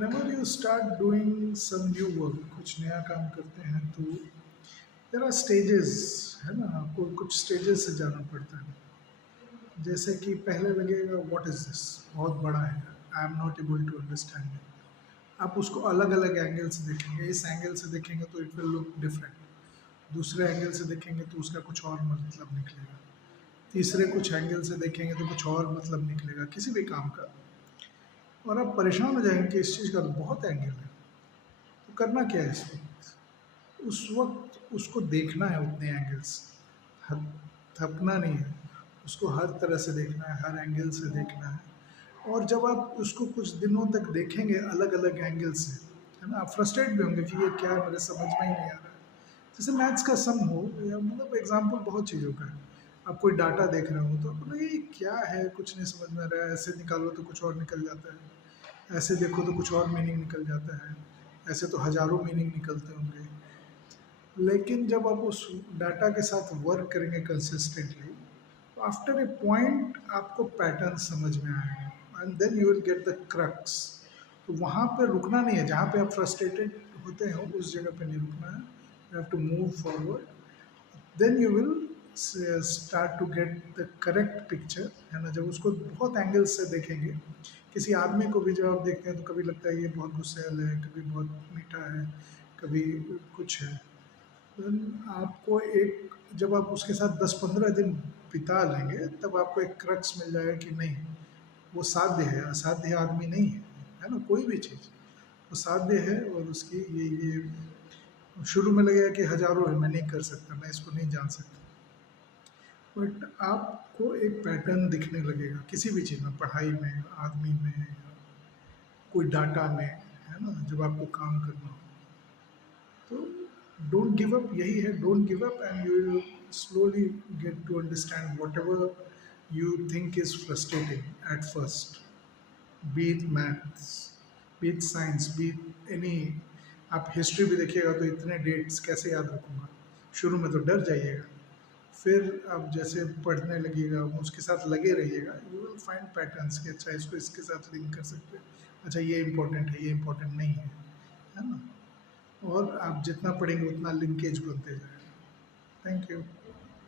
whenever you start doing some new work, कुछ नया काम करते हैं तो there are stages, है ना? आपको कुछ stages से जाना पड़ता है। जैसे कि पहले लगेगा व्हाट इज दिस, बहुत बड़ा है, I am not able to understand it. आप उसको अलग अलग एंगल से देखेंगे, इस एंगल से देखेंगे तो इट विल लुक डिफरेंट, दूसरे एंगल से देखेंगे तो उसका कुछ और मतलब निकलेगा, तीसरे कुछ एंगल से देखेंगे तो कुछ और मतलब निकलेगा किसी भी काम का। और आप परेशान हो जाएंगे कि इस चीज़ का तो बहुत एंगल है। तो करना क्या है इस वक्त? उस वक्त उसको देखना है उतने एंगल्स, थकना नहीं है, उसको हर तरह से देखना है, हर एंगल से देखना है। और जब आप उसको कुछ दिनों तक देखेंगे अलग अलग एंगल से, है ना, आप फ्रस्ट्रेट भी होंगे कि ये क्या है, मेरे समझ में ही नहीं आ रहा है। जैसे मैथ्स का सम हो, या मतलब एग्जाम्पल बहुत चीज़ों का है। आप कोई डाटा देख रहे हो तो आप बोलोगे ये क्या है, कुछ नहीं समझ में आ रहा है, ऐसे निकालो तो कुछ और निकल जाता है, ऐसे देखो तो कुछ और मीनिंग निकल जाता है, ऐसे तो हजारों मीनिंग निकलते होंगे। लेकिन जब आप उस डाटा के साथ वर्क करेंगे कंसिस्टेंटली, तो आफ्टर ए पॉइंट आपको पैटर्न समझ में आएगा and then you will get the crux. तो वहाँ पे रुकना नहीं है, जहाँ पे आप फ्रस्ट्रेटेड होते हो उस जगह पे नहीं रुकना है, you have to move forward. Then you will start to get the correct picture, है ना। जब उसको बहुत एंगल से देखेंगे, किसी आदमी को भी जब आप देखते हैं तो कभी लगता है ये बहुत गुस्सैल है, कभी बहुत मीठा है, कभी कुछ है। देन आपको एक, जब आप उसके साथ 10-15 दिन बिता लेंगे तब आपको एक क्रक्स मिल जाएगा कि नहीं, वो साध्य है, असाध्य आदमी नहीं है, है ना। कोई भी चीज़ वो साध्य है, और उसकी ये शुरू में लगेगा कि हजारों है, मैं नहीं कर सकता, मैं इसको नहीं जान सकता। बट आपको एक पैटर्न दिखने लगेगा किसी भी चीज़ में, पढ़ाई में, आदमी में, या कोई डाटा में, है ना, जब आपको काम करना हो। तो डोंट गिव अप, यही है, don't give up and you will slowly get to understand whatever you think is frustrating at first, be it maths, be it science, be it any। आप हिस्ट्री भी देखिएगा तो इतने डेट्स कैसे याद रखूँगा, शुरू में तो डर जाइएगा, फिर आप जैसे पढ़ने लगिएगा, उसके साथ लगे रहिएगा, यू विल फाइंड पैटर्न्स कि अच्छा इसको इसके साथ लिंक कर सकते हैं, अच्छा ये इम्पोर्टेंट है, ये इम्पोर्टेंट नहीं है ना। और आप जितना पढ़ेंगे उतना लिंकेज बनते जाएगा। Thank you.